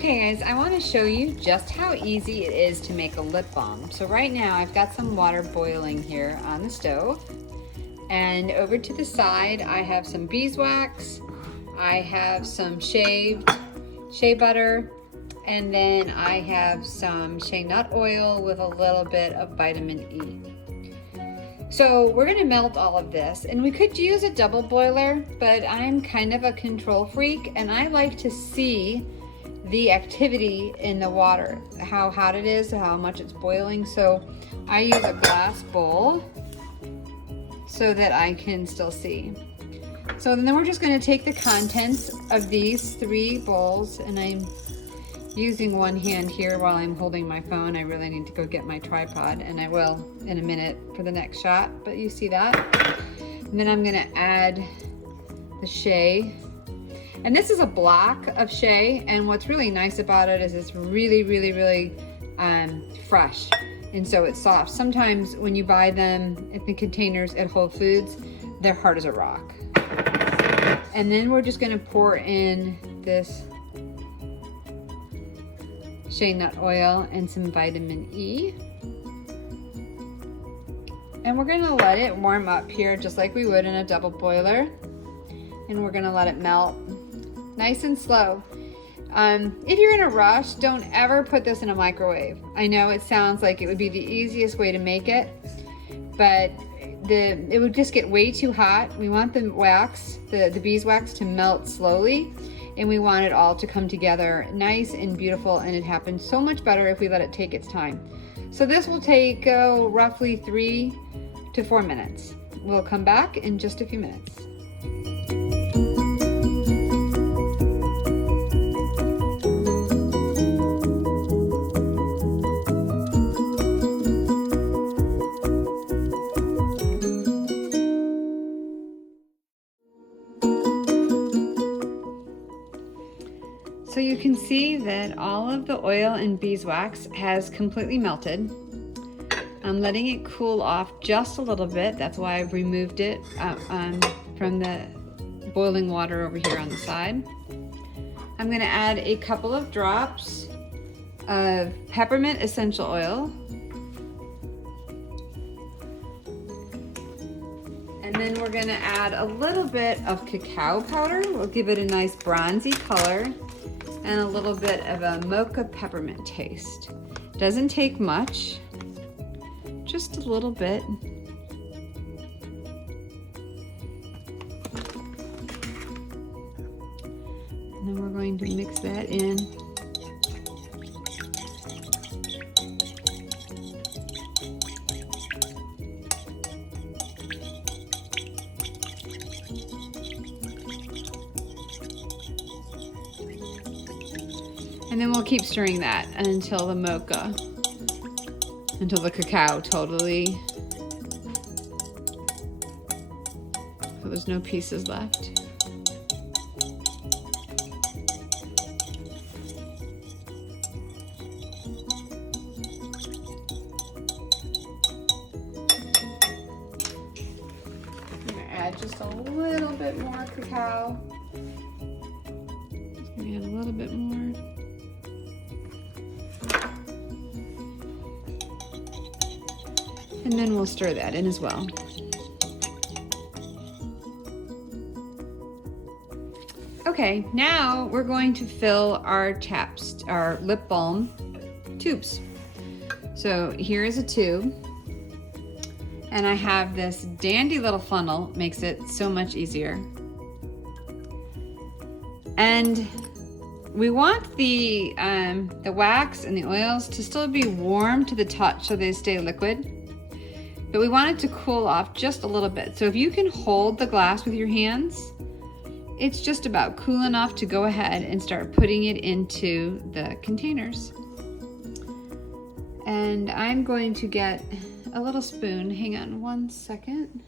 Okay guys, I want to show you just how easy it is to make a lip balm. So right now I've got some water boiling here on the stove, and over to the side I have some beeswax, I have some shea butter, and then I have some shea nut oil with a little bit of vitamin E. So we're gonna melt all of this, and we could use a double boiler, but I'm kind of a control freak and I like to see the activity in the water, how hot it is, how much it's boiling. So I use a glass bowl so that I can still see. So then we're just going to take the contents of these 3 bowls, and I'm using one hand here while I'm holding my phone. I really need to go get my tripod, and I will in a minute for the next shot, but you see that. And then I'm going to add the shea. And this is a block of shea, and what's really nice about it is it's really fresh, and so it's soft. Sometimes when you buy them in the containers at Whole Foods, they're hard as a rock. And then we're just going to pour in this shea nut oil and some vitamin E, and we're going to let it warm up here just like we would in a double boiler, and we're going to let it melt nice and slow. If you're in a rush, don't ever put this in a microwave. I know it sounds like it would be the easiest way to make it, but it would just get way too hot. We want the wax, the beeswax, to melt slowly, and we want it all to come together nice and beautiful, and it happens so much better if we let it take its time. So this will take roughly 3 to 4 minutes. We'll come back in just a few minutes. So you can see that all of the oil and beeswax has completely melted. I'm letting it cool off just a little bit. That's why I've removed it from the boiling water over here on the side. I'm going to add a couple of drops of peppermint essential oil. And then we're going to add a little bit of cacao powder. We'll give it a nice bronzy color, and a little bit of a Mocha peppermint taste. Doesn't take much, just a little bit. And then we're going to mix that in. And then we'll keep stirring that until the mocha, until the cacao totally, so there's no pieces left. I'm gonna add just a little bit more cacao. Just gonna add a little bit more. And then we'll stir that in as well. Okay, now we're going to fill our lip balm tubes. So here is a tube, and I have this dandy little funnel, makes it so much easier. And we want the wax and the oils to still be warm to the touch so they stay liquid. But we want it to cool off just a little bit. So if you can hold the glass with your hands, it's just about cool enough to go ahead and start putting it into the containers. And I'm going to get a little spoon. Hang on one second.